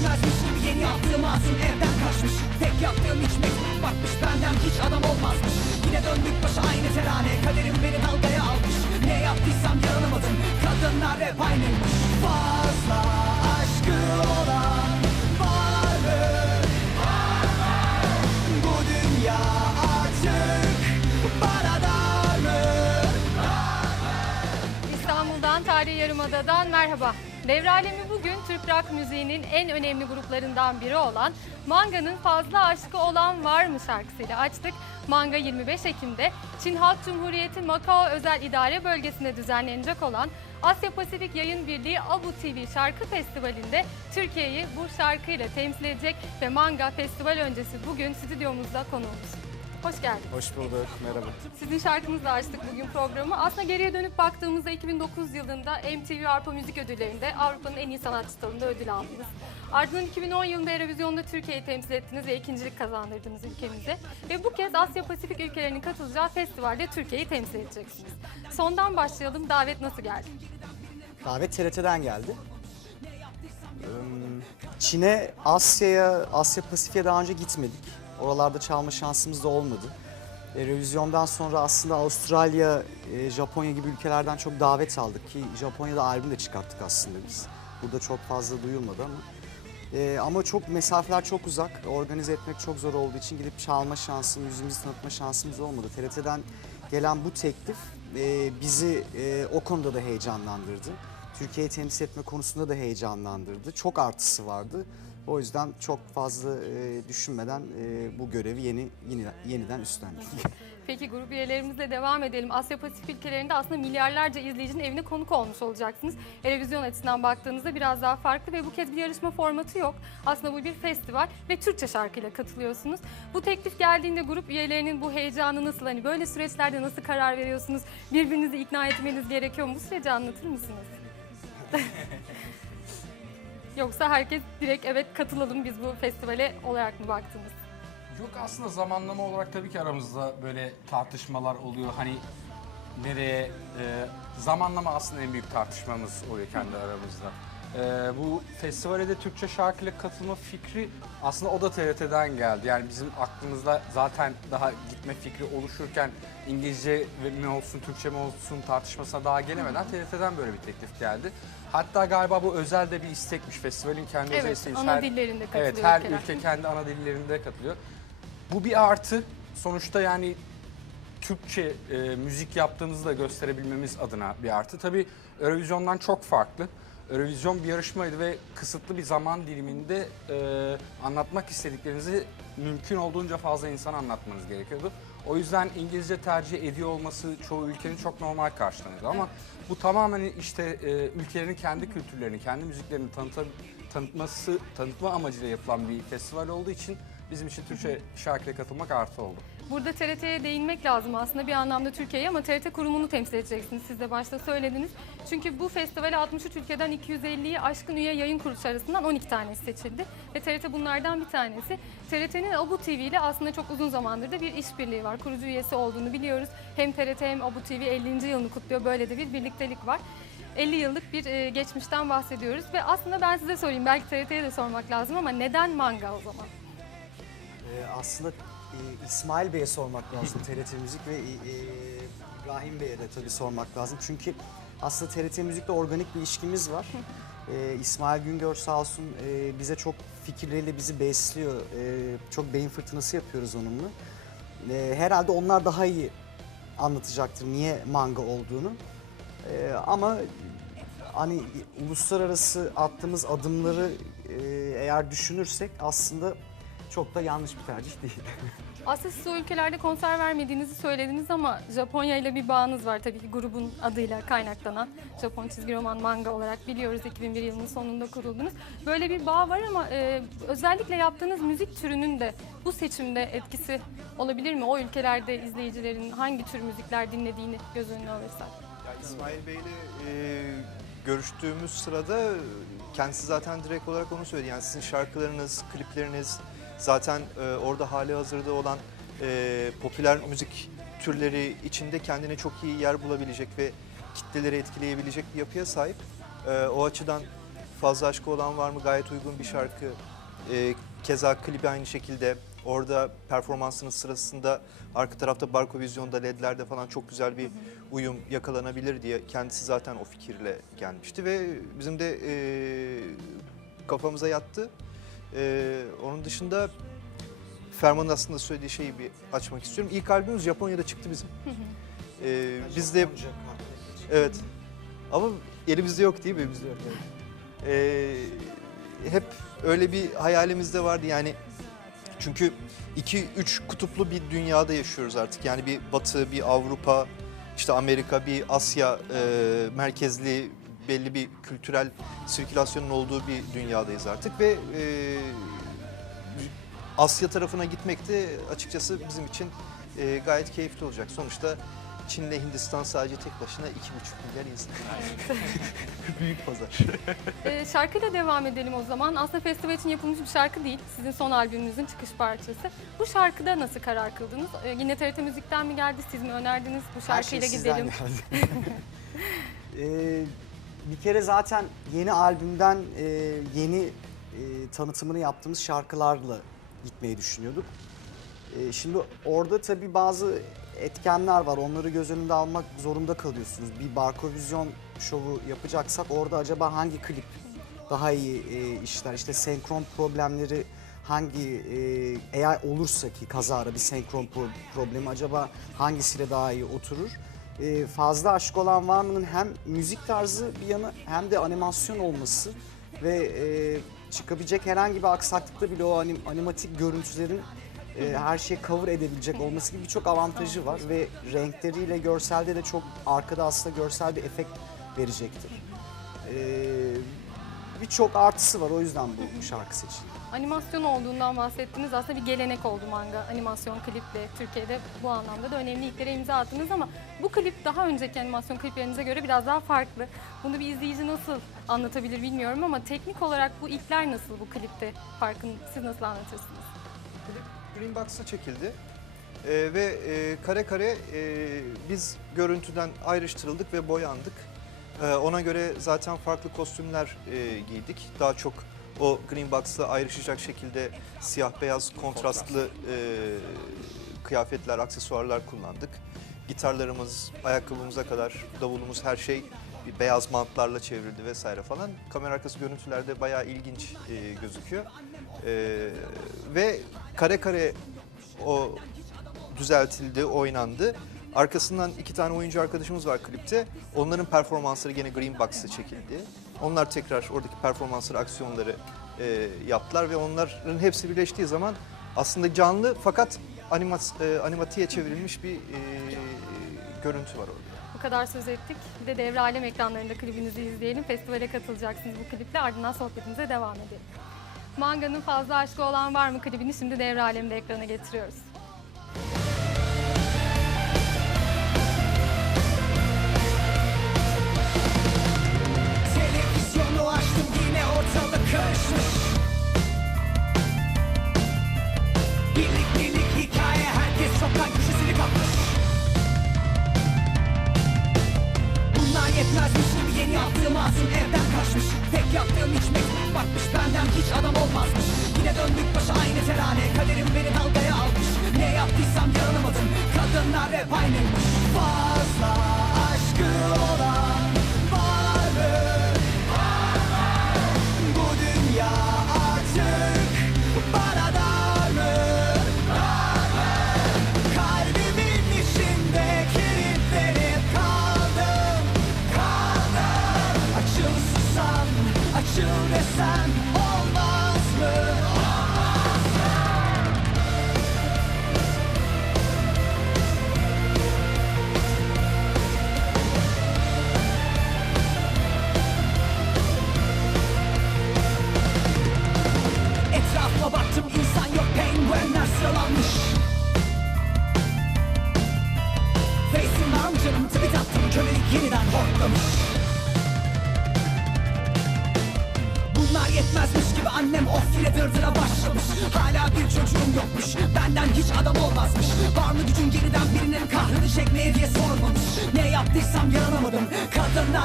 Yetmezmişim yeni yaptığım ağzım evden kaçmış Tek yaptığım içmek bakmış benden hiç adam olmazmış Yine döndük başa aynı terane Kaderim beni dalgaya almış Ne yaptıysam yanılmadım Kadınlar hep aynıymış Fazla aşkı olan var mı? Bu dünya artık bana dar mı? İstanbul'dan, Tarihi Yarımada'dan merhaba. Devralemi bugün Türk rock müziğinin en önemli gruplarından biri olan Manga'nın Fazla Aşkı Olan Var mı şarkısıyla açtık. Manga 25 Ekim'de Çin Halk Cumhuriyeti Macao Özel İdare Bölgesi'nde düzenlenecek olan Asya Pasifik Yayın Birliği Abu TV Şarkı Festivali'nde Türkiye'yi bu şarkıyla temsil edecek ve Manga Festival öncesi bugün stüdyomuzda konuğumuz. Hoş geldiniz. Hoş bulduk, merhaba. Sizin şarkınızla açtık bugün programı. Aslında geriye dönüp baktığımızda 2009 yılında MTV Avrupa Müzik Ödülleri'nde Avrupa'nın en iyi sanatçısı dalında ödül aldınız. Ardından 2010 yılında Eurovision'da Türkiye'yi temsil ettiniz ve ikincilik kazandırdınız ülkemize. Ve bu kez Asya Pasifik ülkelerinin katılacağı festivalde Türkiye'yi temsil edeceksiniz. Sondan başlayalım. Davet nasıl geldi? Davet TRT'den geldi. Çin'e, Asya'ya, Asya Pasifik'e daha önce gitmedik. Oralarda çalma şansımız da olmadı. E, Revizyondan sonra aslında Avustralya, e, Japonya gibi ülkelerden çok davet aldık ki Japonya'da albüm de çıkarttık aslında biz. Burada çok fazla duyulmadı ama. E, ama çok mesafeler çok uzak. Organize etmek çok zor olduğu için gidip çalma şansım, yüzümüzü tanıtma şansımız olmadı. TRT'den gelen bu teklif e, bizi e, o konuda da heyecanlandırdı. Türkiye'yi temsil etme konusunda da heyecanlandırdı. Çok artısı vardı. O yüzden çok fazla e, düşünmeden e, bu görevi yeni, yeni yeniden üstlendik. Peki grup üyelerimizle devam edelim. Asya Pasifik ülkelerinde aslında milyarlarca izleyicinin evine konuk olmuş olacaksınız. Televizyon açısından baktığınızda biraz daha farklı ve bu kez bir yarışma formatı yok. Aslında bu bir festival ve Türkçe şarkıyla katılıyorsunuz. Bu teklif geldiğinde grup üyelerinin bu heyecanı nasıl, hani böyle süreçlerde nasıl karar veriyorsunuz? Birbirinizi ikna etmeniz gerekiyor mu? Bu süreci anlatır mısınız? Yoksa herkes direkt evet katılalım biz bu festivale olarak mı baktınız? Yok aslında zamanlama olarak tabii ki aramızda böyle tartışmalar oluyor. Hani nereye e, zamanlama aslında en büyük tartışmamız oluyor kendi aramızda. E, bu festivale de Türkçe şarkıyla katılma fikri aslında o da TRT'den geldi. Yani bizim aklımızda zaten daha gitme fikri oluşurken İngilizce mi olsun Türkçe mi olsun tartışmasına daha gelemeden TRT'den böyle bir teklif geldi. Hatta galiba bu özel de bir istekmiş. Festivalin kendi özel Evet, isteğiymiş. ana Her- dillerinde katılıyor Evet her ülkeler. ülke kendi ana dillerinde katılıyor. Bu bir artı. Sonuçta yani Türkçe e, müzik yaptığımızı da gösterebilmemiz adına bir artı. Tabii Eurovision'dan çok farklı. Eurovizyon bir yarışmaydı ve kısıtlı bir zaman diliminde e, anlatmak istediklerinizi mümkün olduğunca fazla insana anlatmanız gerekiyordu. O yüzden İngilizce tercih ediyor olması çoğu ülkenin çok normal karşılanıyordu. Ama bu tamamen işte e, ülkelerin kendi kültürlerini, kendi müziklerini tanıta- tanıtması, tanıtma amacıyla yapılan bir festival olduğu için bizim için Türkçe şarkıya katılmak artı oldu. Burada TRT'ye değinmek lazım aslında bir anlamda Türkiye'yi ama TRT kurumunu temsil edeceksiniz siz de başta söylediniz. Çünkü bu festivale 63 ülkeden 250'yi aşkın üye yayın kuruluşu arasından 12 tanesi seçildi. Ve TRT bunlardan bir tanesi. TRT'nin Abu TV ile aslında çok uzun zamandır da bir işbirliği var. Kurucu üyesi olduğunu biliyoruz. Hem TRT hem Abu TV 50. yılını kutluyor. Böyle de bir birliktelik var. 50 yıllık bir e, geçmişten bahsediyoruz ve aslında ben size sorayım belki TRT'ye de sormak lazım ama neden manga o zaman? Ee, aslında e, İsmail Bey'e sormak lazım TRT Müzik ve e, İbrahim Bey'e de tabii sormak lazım. Çünkü aslında TRT Müzik'le organik bir ilişkimiz var. Ee, İsmail Güngör sağ olsun e, bize çok fikirleriyle bizi besliyor. Ee, çok beyin fırtınası yapıyoruz onunla. Ee, herhalde onlar daha iyi anlatacaktır niye manga olduğunu. Ee, ama hani uluslararası attığımız adımları e, eğer düşünürsek aslında çok da yanlış bir tercih değil. Aslında siz o ülkelerde konser vermediğinizi söylediniz ama Japonya ile bir bağınız var tabii ki grubun adıyla kaynaklanan. Japon çizgi roman manga olarak biliyoruz 2001 yılının sonunda kuruldunuz. Böyle bir bağ var ama e, özellikle yaptığınız müzik türünün de bu seçimde etkisi olabilir mi? O ülkelerde izleyicilerin hangi tür müzikler dinlediğini göz önüne alırsak. Ya İsmail Bey'le e, görüştüğümüz sırada kendisi zaten direkt olarak onu söyledi. Yani sizin şarkılarınız, klipleriniz zaten e, orada hali hazırda olan e, popüler müzik türleri içinde kendine çok iyi yer bulabilecek ve kitleleri etkileyebilecek bir yapıya sahip. E, o açıdan Fazla Aşkı Olan Var mı gayet uygun bir şarkı. E, keza klibi aynı şekilde. Orada performansının sırasında arka tarafta Barko Vizyon'da ledlerde falan çok güzel bir uyum yakalanabilir diye kendisi zaten o fikirle gelmişti ve bizim de e, kafamıza yattı. E, onun dışında Ferman'ın aslında söylediği şeyi bir açmak istiyorum. İlk albümümüz Japonya'da çıktı bizim. E, biz de evet ama elimizde yok değil mi? Elimizde yok. E, hep öyle bir hayalimiz de vardı yani çünkü iki üç kutuplu bir dünyada yaşıyoruz artık. Yani bir Batı, bir Avrupa, işte Amerika, bir Asya e, merkezli belli bir kültürel sirkülasyonun olduğu bir dünyadayız artık ve e, Asya tarafına gitmek de açıkçası bizim için e, gayet keyifli olacak. Sonuçta Çin'le Hindistan sadece tek başına iki buçuk milyar insan. Büyük pazar. Ee, şarkıyla devam edelim o zaman. Aslında festival için yapılmış bir şarkı değil. Sizin son albümünüzün çıkış parçası. Bu şarkıda nasıl karar kıldınız? Ee, yine TRT Müzik'ten mi geldi? Siz mi önerdiniz? Bu Her şey şarkıyla sizden gidelim. geldi. Ee, bir kere zaten yeni albümden e, yeni e, tanıtımını yaptığımız şarkılarla gitmeyi düşünüyorduk. E, şimdi orada tabii bazı etkenler var. Onları göz önünde almak zorunda kalıyorsunuz. Bir Barkovizyon şovu yapacaksak orada acaba hangi klip daha iyi e, işler? İşte senkron problemleri hangi e, eğer olursa ki kazara bir senkron pro- problemi acaba hangisiyle daha iyi oturur? E, fazla aşık olan var mı'nın hem müzik tarzı bir yanı hem de animasyon olması ve e, çıkabilecek herhangi bir aksaklıkta bile o anim, animatik görüntülerin e, her şeyi cover edebilecek olması gibi birçok avantajı var ve renkleriyle görselde de çok arkada aslında görsel bir efekt verecektir. E, birçok artısı var o yüzden bu şarkı seçildi. Animasyon olduğundan bahsettiniz. Aslında bir gelenek oldu manga animasyon kliple. Türkiye'de bu anlamda da önemli ilklere imza attınız ama bu klip daha önceki animasyon kliplerinize göre biraz daha farklı. Bunu bir izleyici nasıl anlatabilir bilmiyorum ama teknik olarak bu ilkler nasıl bu klipte farkını siz nasıl anlatırsınız? Klip Green Box'a çekildi. Ee, ve e, kare kare e, biz görüntüden ayrıştırıldık ve boyandık. Ee, ona göre zaten farklı kostümler e, giydik. Daha çok o Green Box'la ayrışacak şekilde siyah beyaz kontrastlı e, kıyafetler, aksesuarlar kullandık. Gitarlarımız, ayakkabımıza kadar davulumuz her şey bir beyaz mantlarla çevrildi vesaire falan. Kamera arkası görüntülerde bayağı ilginç e, gözüküyor. E, ve kare kare o düzeltildi, oynandı. Arkasından iki tane oyuncu arkadaşımız var klipte. Onların performansları gene Green Box'ta çekildi. Onlar tekrar oradaki performansları, aksiyonları e, yaptılar ve onların hepsi birleştiği zaman aslında canlı fakat animas, e, animatiğe çevrilmiş bir e, görüntü var orada. Bu kadar söz ettik. Bir de Devre Alem ekranlarında klibinizi izleyelim. Festivale katılacaksınız bu kliple. Ardından sohbetimize devam edelim. Manga'nın fazla aşkı olan var mı klibini şimdi Devre Alem'de ekrana getiriyoruz. Karışmış Birlik birlik hikaye herkes sokak köşesini kapmış Bunlar yetmezmiş gibi yeni yaptığım ağzım evden kaçmış Tek yaptığım hiç mektup bakmış benden hiç adam olmazmış Yine döndük başa aynı terane. Kaderim beni dalgaya almış. Ne yaptıysam yaranamadım kadınlar hep aynıymış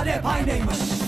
hep aynıymış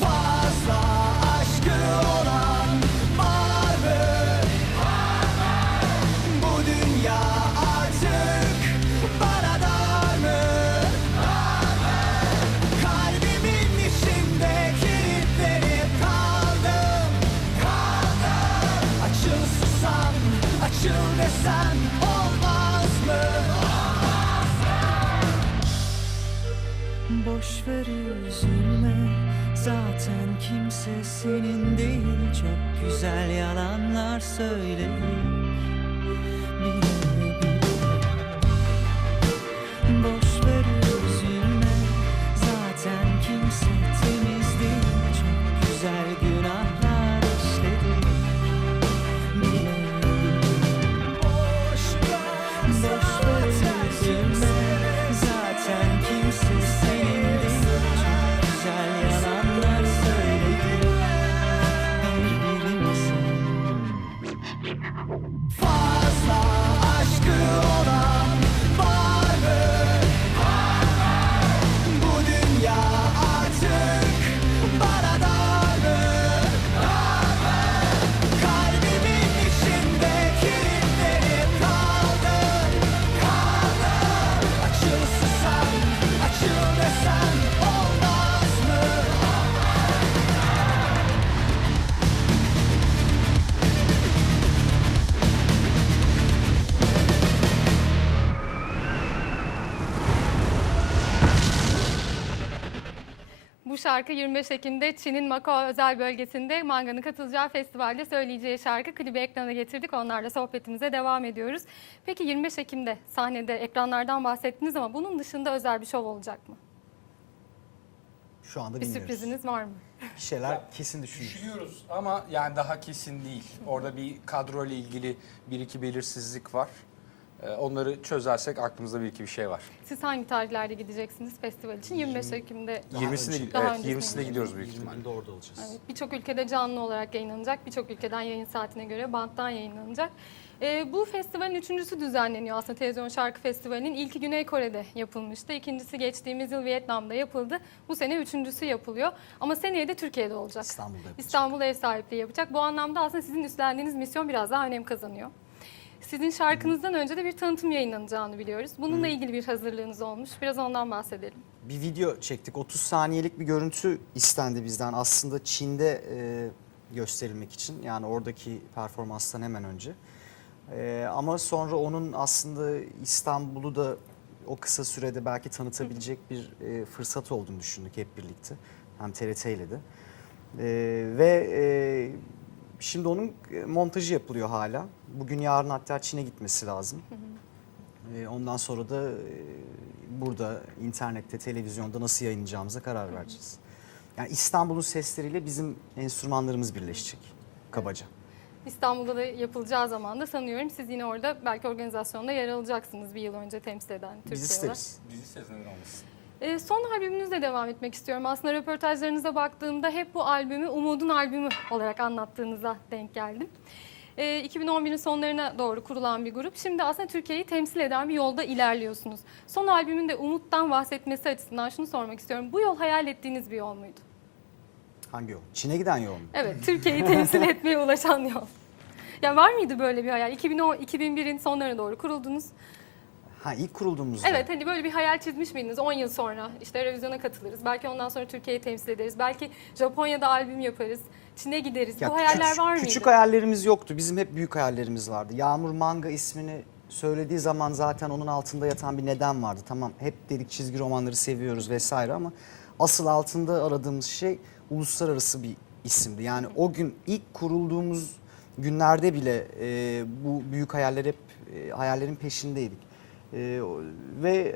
sợi şarkı 25 Ekim'de Çin'in Macao özel bölgesinde Manga'nın katılacağı festivalde söyleyeceği şarkı klibi ekrana getirdik. Onlarla sohbetimize devam ediyoruz. Peki 25 Ekim'de sahnede ekranlardan bahsettiniz ama bunun dışında özel bir şov olacak mı? Şu anda Bir bilmiyoruz. sürpriziniz var mı? Bir şeyler kesin düşünüyoruz. Düşünüyoruz ama yani daha kesin değil. Orada bir kadro ile ilgili bir iki belirsizlik var. Ee, Onları çözersek aklımızda bir iki bir şey var. Siz hangi tarihlerde gideceksiniz festival için? 25 Ekim'de Daha 20'sinde önce. gi- Daha evet, öncesinde 20'sinde gidiyoruz büyük ihtimalle. 20'inde orada olacağız. Evet, birçok ülkede canlı olarak yayınlanacak, birçok ülkeden yayın saatine göre banttan yayınlanacak. Ee, bu festivalin üçüncüsü düzenleniyor aslında Televizyon Şarkı Festivali'nin. İlki Güney Kore'de yapılmıştı. İkincisi geçtiğimiz yıl Vietnam'da yapıldı. Bu sene üçüncüsü yapılıyor. Ama seneye de Türkiye'de olacak. İstanbul'da yapacağız. İstanbul ev sahipliği yapacak. Bu anlamda aslında sizin üstlendiğiniz misyon biraz daha önem kazanıyor. Sizin şarkınızdan önce de bir tanıtım yayınlanacağını biliyoruz. Bununla ilgili bir hazırlığınız olmuş. Biraz ondan bahsedelim. bir video çektik. 30 saniyelik bir görüntü istendi bizden. Aslında Çin'de e, gösterilmek için. Yani oradaki performanstan hemen önce. E, ama sonra onun aslında İstanbul'u da o kısa sürede belki tanıtabilecek bir e, fırsat olduğunu düşündük hep birlikte. Hem TRT ile de. E, ve e, şimdi onun e, montajı yapılıyor hala. Bugün yarın hatta Çin'e gitmesi lazım. E, ondan sonra da e, burada internette, televizyonda nasıl yayınlayacağımıza karar vereceğiz. Yani İstanbul'un sesleriyle bizim enstrümanlarımız birleşecek kabaca. İstanbul'da da yapılacağı zaman da sanıyorum siz yine orada belki organizasyonda yer alacaksınız bir yıl önce temsil eden Türkiye Biz isteriz. Dizi ses neden olmasın? Ee, son albümünüzle devam etmek istiyorum. Aslında röportajlarınıza baktığımda hep bu albümü Umud'un albümü olarak anlattığınıza denk geldim. Ee, 2011'in sonlarına doğru kurulan bir grup. Şimdi aslında Türkiye'yi temsil eden bir yolda ilerliyorsunuz. Son albümün de Umut'tan bahsetmesi açısından şunu sormak istiyorum. Bu yol hayal ettiğiniz bir yol muydu? Hangi yol? Çin'e giden yol mu? Evet, Türkiye'yi temsil etmeye ulaşan yol. Ya var mıydı böyle bir hayal? 2010, 2001'in sonlarına doğru kuruldunuz. Ha ilk kurulduğumuzda. Evet hani böyle bir hayal çizmiş miydiniz? 10 yıl sonra işte revizyona katılırız. Belki ondan sonra Türkiye'yi temsil ederiz. Belki Japonya'da albüm yaparız. Çin'e gideriz. Ya Bu hayaller küçük- var mıydı? Küçük hayallerimiz yoktu. Bizim hep büyük hayallerimiz vardı. Yağmur Manga ismini söylediği zaman zaten onun altında yatan bir neden vardı. Tamam hep dedik çizgi romanları seviyoruz vesaire ama asıl altında aradığımız şey uluslararası bir isimdi. Yani o gün ilk kurulduğumuz günlerde bile e, bu büyük hayaller hep e, hayallerin peşindeydik. E, o- ve e,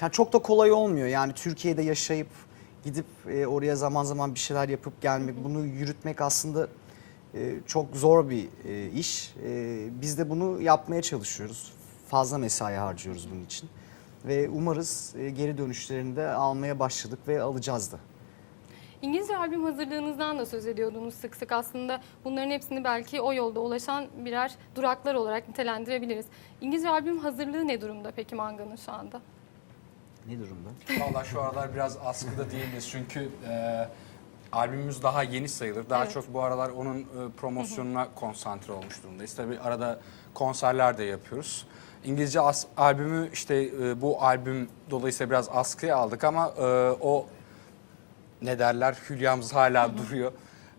yani çok da kolay olmuyor. Yani Türkiye'de yaşayıp gidip e, oraya zaman zaman bir şeyler yapıp gelmek, bunu yürütmek aslında e, çok zor bir e, iş. E, biz de bunu yapmaya çalışıyoruz. Fazla mesai harcıyoruz bunun için. Ve umarız e, geri dönüşlerini de almaya başladık ve alacağız da. İngilizce albüm hazırlığınızdan da söz ediyordunuz sık sık. Aslında bunların hepsini belki o yolda ulaşan birer duraklar olarak nitelendirebiliriz. İngilizce albüm hazırlığı ne durumda peki Manga'nın şu anda? Ne durumda? Vallahi şu aralar biraz askıda değiliz çünkü e, albümümüz daha yeni sayılır. Daha Evet. çok bu aralar onun e, promosyonuna konsantre olmuş durumdayız. Tabii arada konserler de yapıyoruz. İngilizce as- albümü işte e, bu albüm dolayısıyla biraz askıya aldık ama e, o ne derler hülyamız hala duruyor.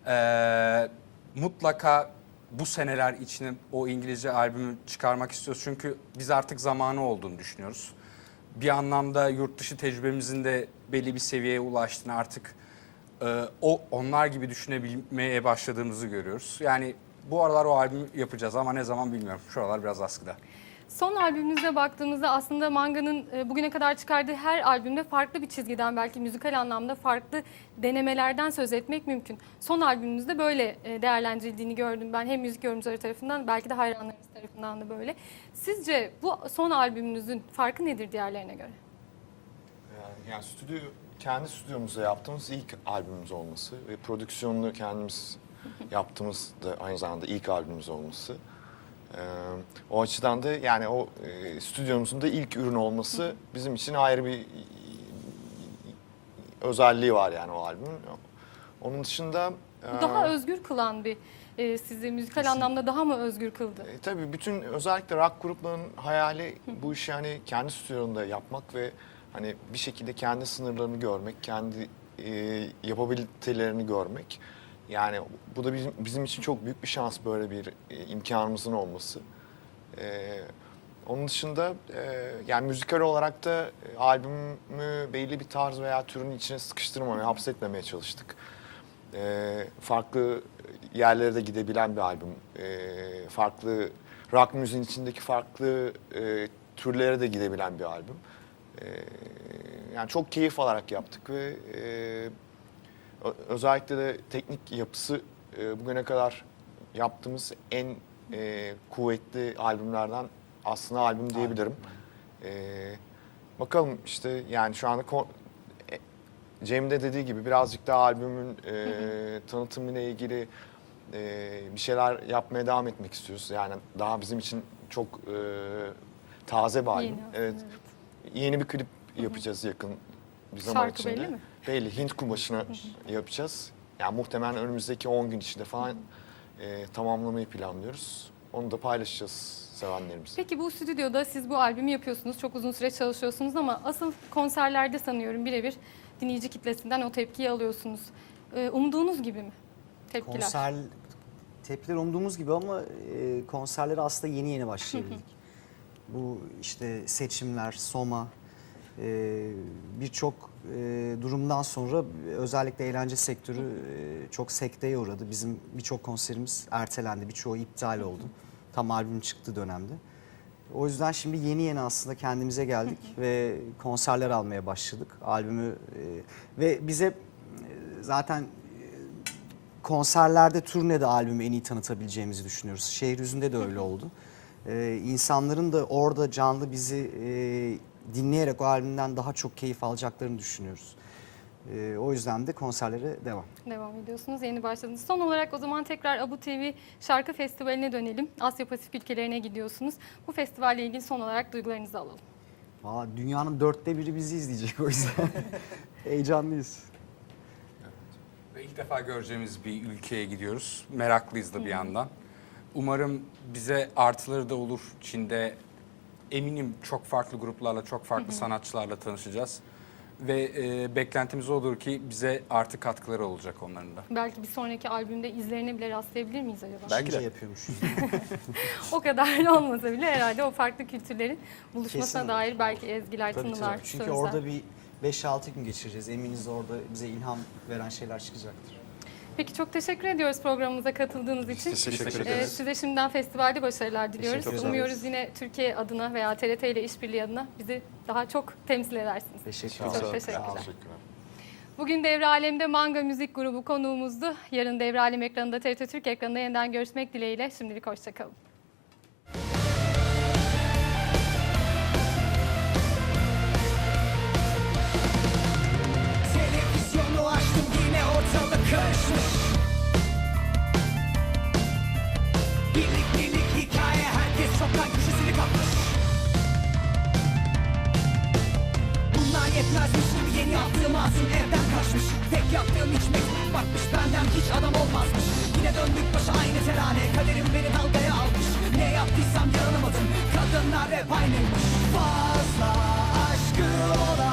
E, mutlaka bu seneler içinde o İngilizce albümü çıkarmak istiyoruz. Çünkü biz artık zamanı olduğunu düşünüyoruz bir anlamda yurt dışı tecrübemizin de belli bir seviyeye ulaştığını artık e, o onlar gibi düşünebilmeye başladığımızı görüyoruz. Yani bu aralar o albümü yapacağız ama ne zaman bilmiyorum. Şu aralar biraz askıda. Son albümünüze baktığımızda aslında Manga'nın e, bugüne kadar çıkardığı her albümde farklı bir çizgiden belki müzikal anlamda farklı denemelerden söz etmek mümkün. Son albümünüzde böyle e, değerlendirildiğini gördüm ben hem müzik yorumcuları tarafından belki de hayranlarınız tarafından da böyle. Sizce bu son albümünüzün farkı nedir diğerlerine göre? Yani, yani stüdyo, kendi stüdyomuzda yaptığımız ilk albümümüz olması ve prodüksiyonunu kendimiz yaptığımız da aynı zamanda ilk albümümüz olması. Ee, o açıdan da yani o e, stüdyomuzun da ilk ürün olması bizim için ayrı bir özelliği var yani o albümün. Onun dışında... Bu e, daha özgür kılan bir e, sizi müzikal anlamda daha mı özgür kıldı? E, tabii bütün özellikle rock gruplarının hayali bu işi hani kendi stüdyonda yapmak ve hani bir şekilde kendi sınırlarını görmek, kendi e, yapabilitelerini görmek. Yani bu da bizim, bizim için çok büyük bir şans böyle bir e, imkanımızın olması. E, onun dışında e, yani müzikal olarak da e, albümü belli bir tarz veya türün içine sıkıştırmamaya, hapsetmemeye çalıştık. E, farklı yerlere de gidebilen bir albüm. E, farklı rock müziğin içindeki farklı e, türlere de gidebilen bir albüm. E, yani çok keyif alarak yaptık ve e, özellikle de teknik yapısı e, bugüne kadar yaptığımız en e, kuvvetli albümlerden aslında albüm diyebilirim. E, bakalım işte yani şu anda e, Cem de dediği gibi birazcık daha albümün e, tanıtımıyla ilgili e, bir şeyler yapmaya devam etmek istiyoruz. Yani daha bizim için çok e, taze bir albüm. Yeni aslında, evet. Yeni bir klip yapacağız yakın bir zaman Şarkı içinde. belli mi? Belli. Hint kumaşına yapacağız. Yani muhtemelen önümüzdeki 10 gün içinde falan e, tamamlamayı planlıyoruz. Onu da paylaşacağız sevenlerimizle. Peki bu stüdyoda siz bu albümü yapıyorsunuz, çok uzun süre çalışıyorsunuz ama asıl konserlerde sanıyorum birebir dinleyici kitlesinden o tepkiyi alıyorsunuz. Ee, umduğunuz gibi mi tepkiler? Konser tepkiler umduğumuz gibi ama e, konserlere aslında yeni yeni başlayabildik. Bu işte seçimler, Soma, e, birçok e, durumdan sonra özellikle eğlence sektörü e, çok sekteye uğradı. Bizim birçok konserimiz ertelendi, birçoğu iptal oldu. Tam albüm çıktığı dönemde. O yüzden şimdi yeni yeni aslında kendimize geldik ve konserler almaya başladık. Albümü e, ve bize e, zaten konserlerde, turnede albümü en iyi tanıtabileceğimizi düşünüyoruz. Şehir yüzünde de öyle oldu. Ee, insanların da orada canlı bizi e, dinleyerek o albümden daha çok keyif alacaklarını düşünüyoruz. Ee, o yüzden de konserlere devam. Devam ediyorsunuz, yeni başladınız. Son olarak o zaman tekrar Abu TV Şarkı Festivali'ne dönelim. Asya Pasifik ülkelerine gidiyorsunuz. Bu festivalle ilgili son olarak duygularınızı alalım. Valla dünyanın dörtte biri bizi izleyecek o yüzden. Heyecanlıyız. Ve ilk defa göreceğimiz bir ülkeye gidiyoruz. Meraklıyız da bir yandan. Umarım bize artıları da olur. Çin'de eminim çok farklı gruplarla, çok farklı sanatçılarla tanışacağız. Ve e, beklentimiz odur ki bize artı katkıları olacak onların da. Belki bir sonraki albümde izlerine bile rastlayabilir miyiz acaba? Belki de. yapıyormuşuz. O kadar olmasa bile herhalde o farklı kültürlerin buluşmasına Kesin. dair belki ezgiler, Tabii, tınılar, tabii. Çünkü sözler. orada bir 5-6 gün geçireceğiz. Eminiz orada bize ilham veren şeyler çıkacaktır. Peki çok teşekkür ediyoruz programımıza katıldığınız için. Teşekkür Ee, ederiz. size şimdiden festivalde başarılar diliyoruz. Teşekkür Umuyoruz yine Türkiye adına veya TRT ile işbirliği adına bizi daha çok temsil edersiniz. Teşekkür Çok ederim. teşekkürler. Olun. Teşekkürler. Bugün Devre Alem'de Manga Müzik Grubu konuğumuzdu. Yarın Devre Alem ekranında TRT Türk ekranında yeniden görüşmek dileğiyle. Şimdilik hoşçakalın. Bakmış benden hiç adam olmazmış. Yine döndük başa aynı terane. Kaderim beni dalgaya almış. Ne yaptıysam yaranamadım kadınlar hep aynıymış. Fazla aşkı olan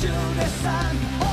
kilitlenip kaldım Kaldım